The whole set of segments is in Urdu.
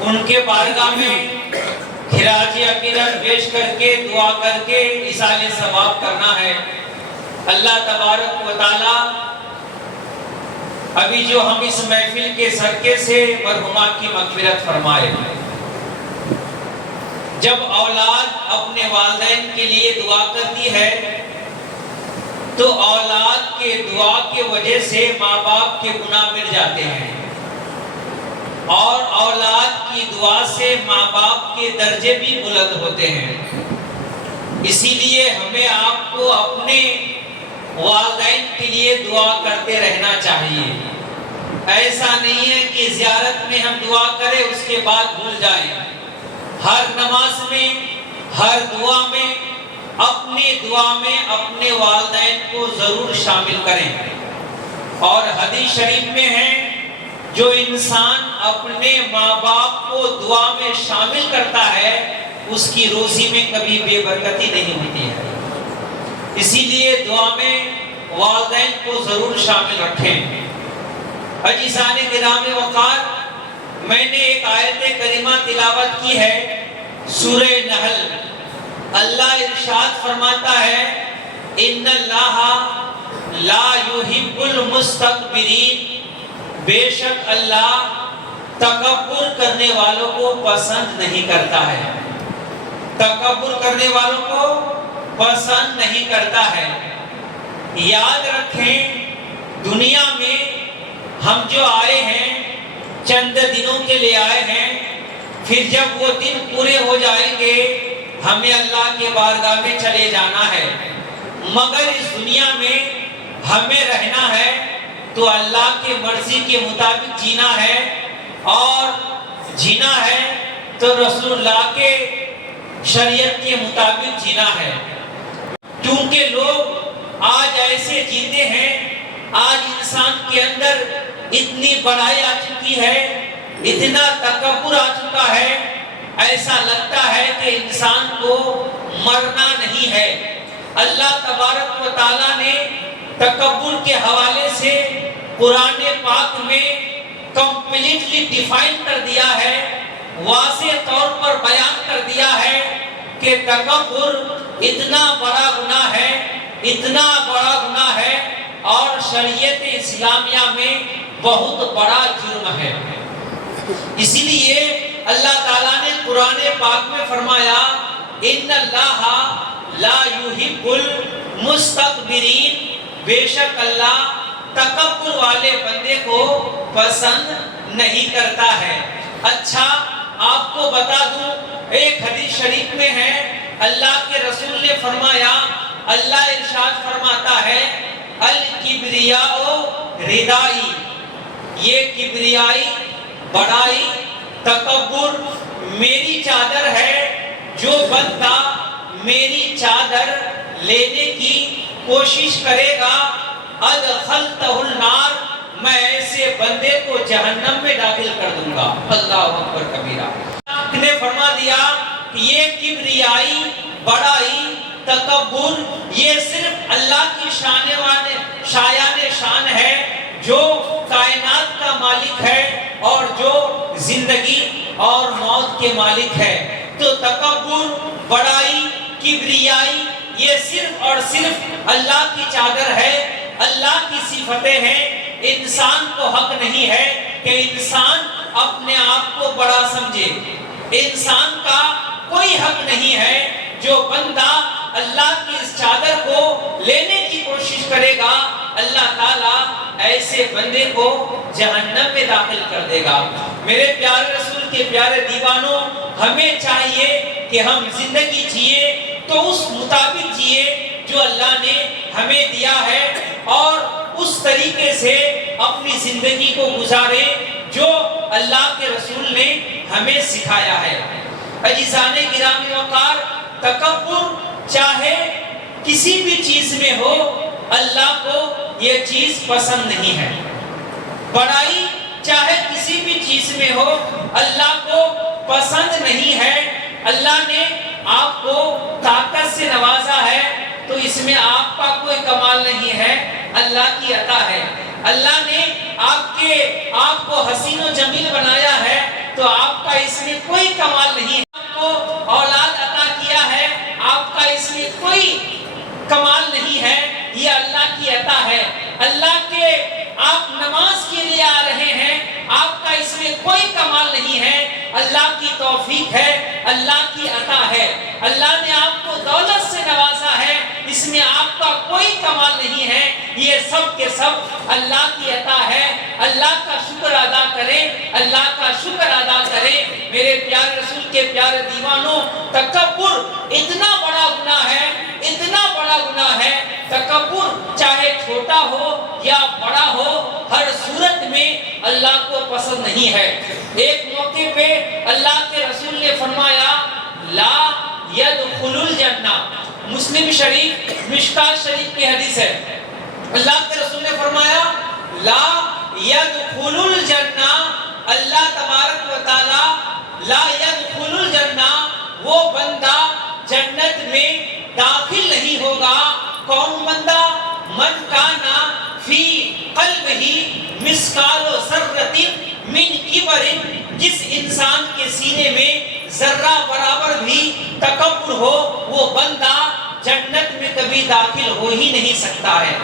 ان کے بارگاہ میں خراج عقیدت پیش کر کے دعا کر کے ایصال ثواب کرنا ہے۔ اللہ تبارک و تعالی ابھی جو ہم اس محفل کے صدقے سے مرحومات کی مغفرت فرمائے۔ جب اولاد اپنے والدین کے لیے دعا کرتی ہے تو اولاد کے دعا کی وجہ سے ماں باپ کے گناہ مٹ جاتے ہیں، اور اولاد کی دعا سے ماں باپ کے درجے بھی بلند ہوتے ہیں۔ اسی لیے ہمیں آپ کو اپنے والدین کے لیے دعا کرتے رہنا چاہیے۔ ایسا نہیں ہے کہ زیارت میں ہم دعا کریں اس کے بعد بھول جائیں۔ ہر نماز میں، ہر دعا میں، اپنی دعا میں اپنے والدین کو ضرور شامل کریں۔ اور حدیث شریف میں ہے جو انسان اپنے ماں باپ کو دعا میں شامل کرتا ہے اس کی روزی میں کبھی بے برکتی نہیں ہوتی ہے۔ اسی لیے دعا میں والدین کو ضرور شامل رکھیں۔ عزیزان کرام وقار، میں نے ایک آیت کریمہ تلاوت کی ہے سورہ نحل۔ اللہ ارشاد فرماتا ہے ان اللہ لا یحب المستکبرین، بے شک اللہ تکبر کرنے والوں کو پسند نہیں کرتا ہے، تکبر کرنے والوں کو پسند نہیں کرتا ہے۔ یاد رکھیں دنیا میں ہم جو آئے ہیں چند دنوں کے لیے آئے ہیں، پھر جب وہ دن پورے ہو جائیں گے ہمیں اللہ کے بارگاہ میں چلے جانا ہے۔ مگر اس دنیا میں ہمیں رہنا ہے تو اللہ کی مرضی کے مطابق جینا ہے، اور جینا ہے تو رسول اللہ کے شریعت کے مطابق جینا ہے۔ کیونکہ لوگ آج ایسے جیتے ہیں، آج انسان کے اندر اتنی بڑائی آ چکی ہے، اتنا تکبر آ چکا ہے، ایسا لگتا ہے کہ انسان کو مرنا نہیں ہے۔ اللہ تبارک و تعالیٰ نے تکبر کے حوالے سے قرآن پاک میں کمپلیٹلی ڈیفائن کر دیا ہے، واضح طور پر بیان کر دیا ہے کہ تکبر اتنا بڑا گناہ ہے، اتنا بڑا گناہ ہے، اور شریعت اسلامیہ میں بہت بڑا جرم ہے۔ اسی لیے اللہ تعالیٰ نے قرآن پاک میں فرمایا ان اللہ لا یحب المستکبرین، بے شک اللہ تکبر والے بندے کو پسند نہیں کرتا ہے۔ اچھا آپ کو بتا دوں، ایک حدیث شریف میں ہے اللہ کے رسول نے فرمایا، اللہ ارشاد فرماتا ہے الکبریاء ردائی، یہ کبریائی، بڑائی، تکبر میری چادر ہے۔ جو بندہ میری چادر لینے کی کوشش کرے گا ادخلتہ النار، میں ایسے بندے کو جہنم میں داخل کر دوں گا۔ اللہ اکبر کبیرہ۔ نے فرما دیا کہ یہ کبریائی، بڑائی، تکبر یہ صرف اللہ کی شایان شان ہے جو کائنات کا مالک ہے اور جو زندگی اور موت کے مالک ہے۔ تو تکبر، بڑائی، کبریائی یہ صرف اور صرف اللہ کی چادر ہے، اللہ کی صفتیں ہیں۔ انسان کو حق نہیں ہے کہ انسان اپنے آپ کو بڑا سمجھے۔ انسان کا کوئی حق نہیں ہے جو بندہ اللہ کی اس چادر کو لینے کی کوشش کرے گا، اللہ تعالیٰ ایسے بندے کو جہنم میں داخل کر دے گا۔ میرے پیارے رسول کے پیارے دیوانوں، ہمیں چاہیے کہ ہم زندگی جیے تو اس مطابق جیے جو اللہ نے ہمیں دیا ہے، اور اس طریقے سے اپنی زندگی کو گزارے جو اللہ کے رسول نے ہمیں سکھایا ہے۔ عزیزان گرامی وقار، تکبر چاہے کسی بھی چیز میں ہو، اللہ کو یہ چیز پسند نہیں ہے۔ بڑائی چاہے کسی بھی چیز میں ہو، اللہ کو پسند نہیں ہے۔ اللہ نے آپ کو طاقت سے نوازا ہے تو اس میں آپ کا کوئی کمال نہیں ہے، اللہ کی عطا ہے۔ اللہ نے آپ کو حسین و جمیل بنایا ہے تو آپ کا اس میں کوئی کمال نہیں ہے. آپ کو اولاد عطا کیا ہے، آپ کا اس میں کوئی کمال نہیں ہے، یہ اللہ کی عطا ہے. اللہ کے آپ نماز کے لیے آ رہے ہیں، آپ کا اس میں کوئی کمال نہیں ہے، اللہ کی توفیق ہے، اللہ کی عطا ہے. اللہ نے آپ کو دولت سے نوازا ہے، اس میں آپ کا کوئی کمال نہیں ہے، یہ سب کے سب اللہ کی عطا ہے. اللہ کا شکر ادا کریں، اللہ کا شکر ادا کریں. میرے پیارے رسول کے پیارے دیوانوں، تکبر اتنا بڑا گناہ ہے، اتنا بڑا گناہ ہے. تکبر چاہے چھوٹا ہو یا بڑا ہو، ہر صورت میں اللہ کو پسند نہیں ہے. ایک موقع پہ اللہ کے رسول نے فرمایا لا يدخل الجنہ، مسلم شریف مشکات شریف کی حدیث ہے. اللہ کے رسول نے فرمایا لا يدخل الجنہ، اللہ تبارک و تعالی لا يدخل الجنہ، وہ بندہ جنت میں داخل نہیں ہوگا. کون بندہ؟ من کانا فی قلبہ مثقال ذرۃ من کبر، جس انسان کے سینے میں ذرہ برابر بھی تکبر ہو، وہ بندہ جنت میں کبھی داخل ہو ہی نہیں سکتا ہے.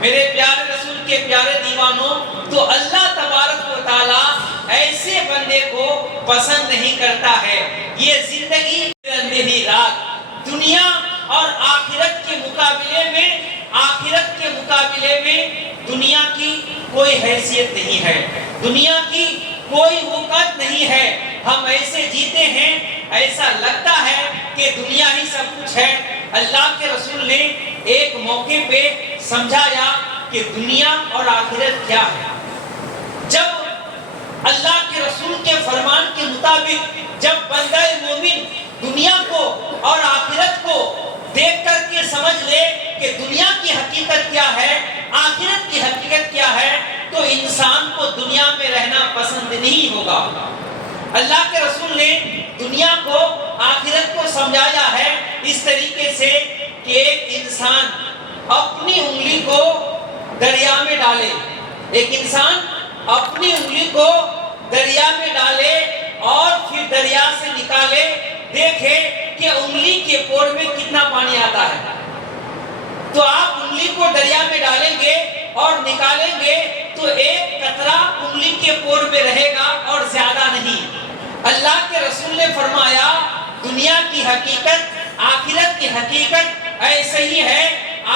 میرے پیارے رسول کے پیارے دیوانوں، تو اللہ تبارک و تعالی ایسے بندے کو پسند نہیں کرتا ہے. یہ زندگی اندھیری رات، دنیا اور آخرت کے مقابلے میں، آخرت کے مقابلے میں دنیا کی کوئی حیثیت نہیں ہے، دنیا کی کوئی وقت نہیں ہے. ہم ایسے جیتے ہیں، ایسا لگتا ہے کہ دنیا ہی سب کچھ ہے. اللہ کے رسول نے ایک موقع پہ سمجھایا کہ دنیا اور آخرت کیا ہے. جب اللہ کے رسول کے فرمان کے مطابق جب بندہ مومن دنیا کو اور آخرت کو دیکھ کر کے سمجھ لے کہ دنیا کی حقیقت کیا ہے، آخرت کی حقیقت کیا ہے، تو انسان کو دنیا میں رہنا پسند نہیں ہوگا. اللہ کے رسول نے دنیا کو، آخرت کو سمجھایا ہے اس طریقے سے کہ ایک انسان اپنی انگلی کو دریا میں ڈالے، ایک انسان اپنی انگلی کو دریا میں ڈالے اور پھر دریا سے نکالے، دیکھے کہ انگلی کے پور میں کتنا پانی آتا ہے. تو آپ انگلی کو دریا میں ڈالیں گے اور نکالیں گے تو ایک قطرہ انگلی کے پور میں رہے گا اور زیادہ نہیں. اللہ کے رسول نے فرمایا دنیا کی حقیقت، آخرت کی حقیقت ایسے ہی ہے.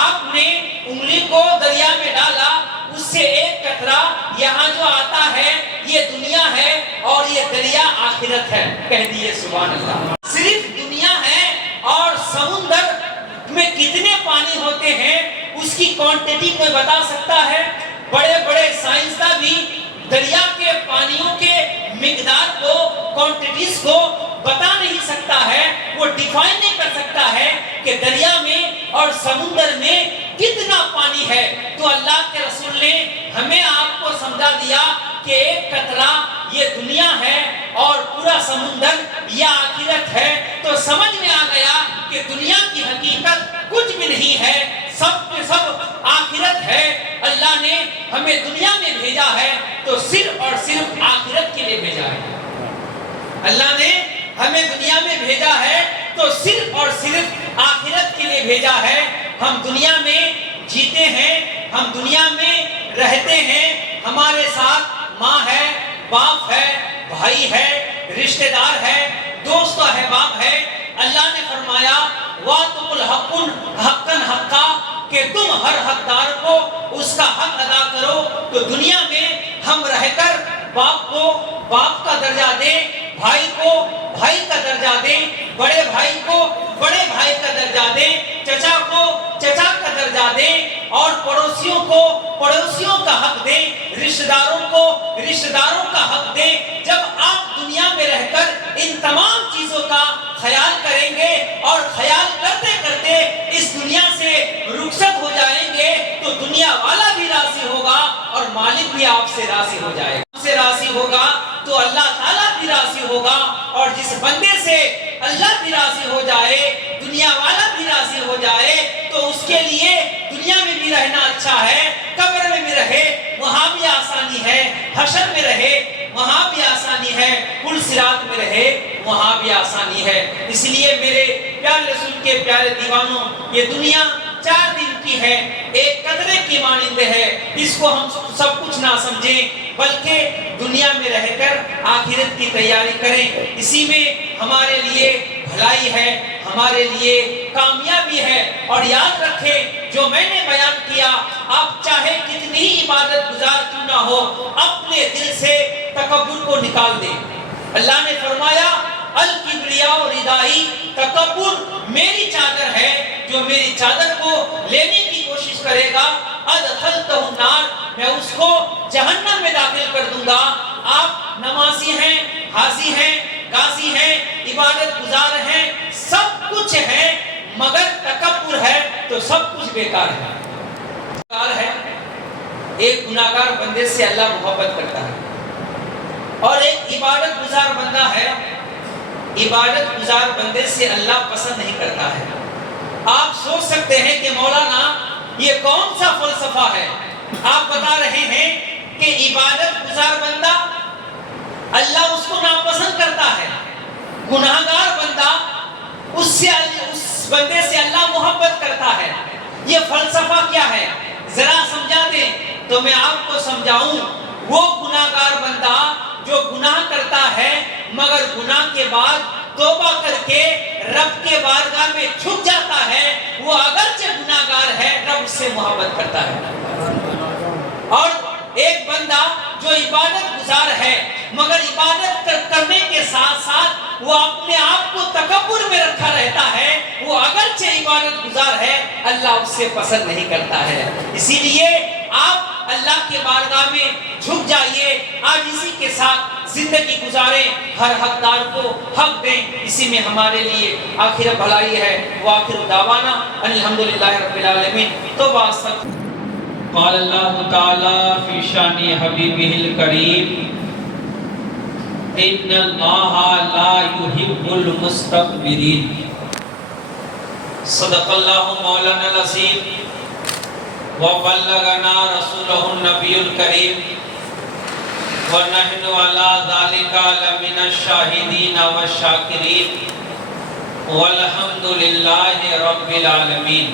آپ نے انگلی کو دریا میں ڈالا، اس سے ایک قطرہ یہاں جو آتا ہے یہ دنیا ہے اور یہ دریا آخرت ہے. کہہ دیے سبحان اللہ. صرف دنیا ہے اور سمندر میں کتنے پانی ہوتے ہیں اس کی کوانٹٹی کوئی بتا سکتا ہے؟ بڑے بڑے سائنسداں بھی دریا کے پانیوں کے مقدار کو، کوانٹٹیز کو بتا نہیں سکتا ہے، وہ ڈیفائن نہیں کر سکتا ہے کہ دریا میں اور سمندر میں کتنا پانی ہے. تو اللہ کے رسول نے ہمیں آپ کو سمجھا دیا کہ ایک قطرہ یہ دنیا ہے اور پورا سمندر یہ آخرت ہے. تو سمجھ میں آ گیا کہ دنیا کی حقیقت کچھ بھی نہیں ہے، سب کے سب آخرت ہے. اللہ نے ہمیں دنیا میں بھیجا ہے تو صرف اور صرف آخرت کے لیے بھیجا ہے. اللہ نے ہمیں دنیا میں بھیجا ہے تو صرف اور صرف آخرت کے لیے بھیجا ہے. ہم دنیا میں جیتے ہیں، ہم دنیا میں رہتے ہیں، ہمارے ساتھ ماں ہے، باپ ہے، بھائی ہے، رشتہ دار ہے، دوست و احباب ہے. اللہ نے فرمایا وَاتُقُ الْحَقُّ حَقًّا حَقًّا، کہ تم ہر حقدار کو اس کا حق ادا کرو. تو دنیا میں ہم رہ کر باپ کو باپ کا درجہ دیں، بھائی کو بھائی کا درجہ دیں، بڑے بھائی کو بڑے بھائی کا درجہ دیں، چچا کو چچا کا درجہ دیں، اور پڑوسیوں کو پڑوسیوں کا حق دیں، رشتہ داروں کو رشتہ داروں کا حق دیں. جب آپ دنیا میں رہ کر ان تمام چیزوں کا خیال کریں گے اور خیال کرتے کرتے اس دنیا سے رخصت ہو جائیں گے تو دنیا والا بھی راضی ہوگا اور مالک بھی آپ سے راضی ہو جائے گا. آپ سے راضی ہوگا تو اللہ تعالیٰ بھی راضی ہوگا، اور جس بندے سے اللہ بھی راضی ہو جائے، دنیا والا بھی راضی ہو جائے، تو اس کے لیے دنیا میں بھی رہنا اچھا ہے، قبر میں بھی رہے وہاں بھی آسانی ہے، حشر میں رہے وہاں بھی آسانی ہے، صراط میں رہے وہاں بھی آسانی ہے۔ اس لیے میرے پیارے رسول کے پیارے دیوانوں، یہ دنیا 4 دن کی ہے، ایک قطرے کی مانند ہے۔ اس کو ہم سب کچھ نہ سمجھیں، بلکہ دنیا میں رہ کر آخرت کی تیاری کریں۔ اسی میں ہمارے لیے بھلائی ہے، ہمارے لیے کامیابی ہے۔ اور یاد رکھیں، جو میں نے بیان کیا، آپ چاہے کتنی ہی عبادت گزار کیوں نہ ہو، اپنے دل سے تکبر کو نکال دیں۔ اللہ نے فرمایا الکبریاء ردائی، تکبر میری چادر ہے، جو میری چادر کو لینے کی کوشش کرے گا ادخلتہ النار، میں اس کو جہنم میں داخل کر دوں گا۔ آپ نمازی ہیں، حاجی ہیں، غازی ہیں، عبادت گزار ہیں، سب کچھ ہے، مگر تکبر ہے تو سب کچھ بیکار ہے۔ ایک گناہگار بندے سے اللہ محبت کرتا ہے، اور ایک عبادت گزار بندہ ہے، عبادت گزار بندے سے اللہ پسند نہیں کرتا ہے۔ آپ سوچ سکتے ہیں کہ مولانا یہ کون سا فلسفہ ہے؟ آپ بتا رہے ہیں کہ عبادت گزار بندہ اللہ اس کو ناپسند کرتا ہے، گناہگار بندہ اس بندے سے اللہ محبت کرتا ہے۔ یہ فلسفہ کیا ہے؟ ذرا سمجھا دیں تو میں آپ کو سمجھاؤں۔ وہ گناہگار بندہ جو گناہ کرتا ہے مگر گناہ کے بعد توبہ کر کے رب کے بارگاہ میں جھک جاتا ہے، وہ اگرچہ گناہگار ہے رب اس سے محبت کرتا ہے۔ اور ایک بندہ جو عبادت گزار ہے مگر عبادت کرنے کے ساتھ ساتھ وہ اپنے آپ کو تکبر میں رکھا رہتا ہے، وہ اگرچہ عبادت گزار ہے اللہ اس سے پسند نہیں کرتا ہے۔ اسی لیے آپ اللہ کے بارگاہ میں جھک جائیے، آج اسی کے ساتھ زندگی گزاریں، ہر حقدار کو حق دیں، اسی میں ہمارے لیے آخر بھلائی ہے۔ وآخر دعوانا الحمدللہ رب العالمین۔ تو واسط قال اللہ تعالی فی شان حبیبہ الکریم ان اللہ لا يحب المستكبرین۔ صدق اللہ مولانا العظیم وبلغنا رسولہ النبی الکریم ونحن علی ذلک لمن الشاہدین والشاکرین والحمد للہ رب العالمین۔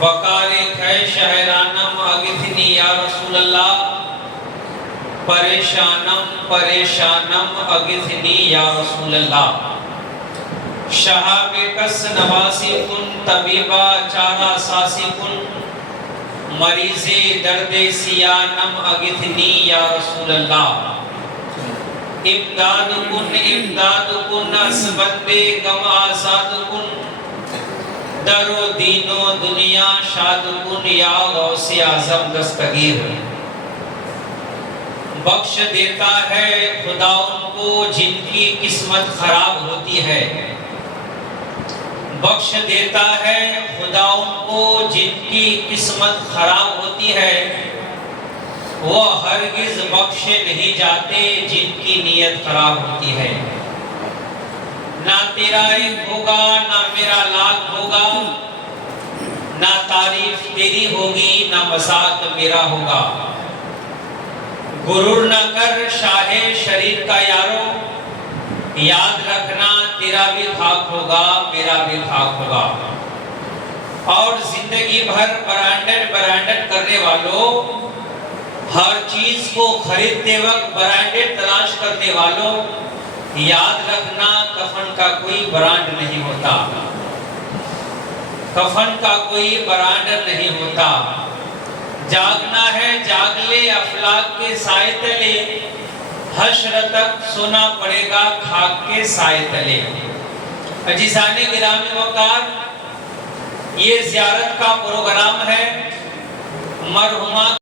وقار کھے شہرانم اگتنی یا رسول اللہ، پریشانم پریشانم اگتنی یا رسول اللہ۔ شہاب کس نواسی کن طبیبہ چارہ ساسی کن، مریض درد سیانم اگتنی یا رسول اللہ۔ امداد کن اسبند غم آزاد کن، در و دین و دنیا شاد کن یا غوث اعظم دستگیر۔ بخش دیتا ہے خدا ان کو جن کی قسمت خراب ہوتی ہے، بخش دیتا ہے خدا ان کو جن کی قسمت خراب ہوتی ہے، وہ ہرگز بخشے نہیں جاتے جن کی نیت خراب ہوتی ہے۔ نہ تیرا ایک ہوگا نہ میرا لاکھ ہوگا، نہ تعریف تیری ہوگی نہ مذاق میرا ہوگا۔ غرور نہ کر شاہ شریر کا یارو، یاد رکھنا تیرا بھی خاک ہوگا میرا بھی خاک ہوگا۔ اور زندگی بھر برانڈڈ کرنے والوں، ہر چیز کو خریدتے وقت برانڈڈ تلاش کرنے والوں، یاد رکھنا کفن کا کوئی برانڈ نہیں ہوتا، کفن کا کوئی برانڈ نہیں ہوتا۔ جاگنا ہے جاگ لے افلاک کے سائے تلے، حشر تک سونا پڑے گا خاک کے سائے تلے۔ عزیزان گرامی وقار، یہ زیارت کا پروگرام ہے، مرحومہ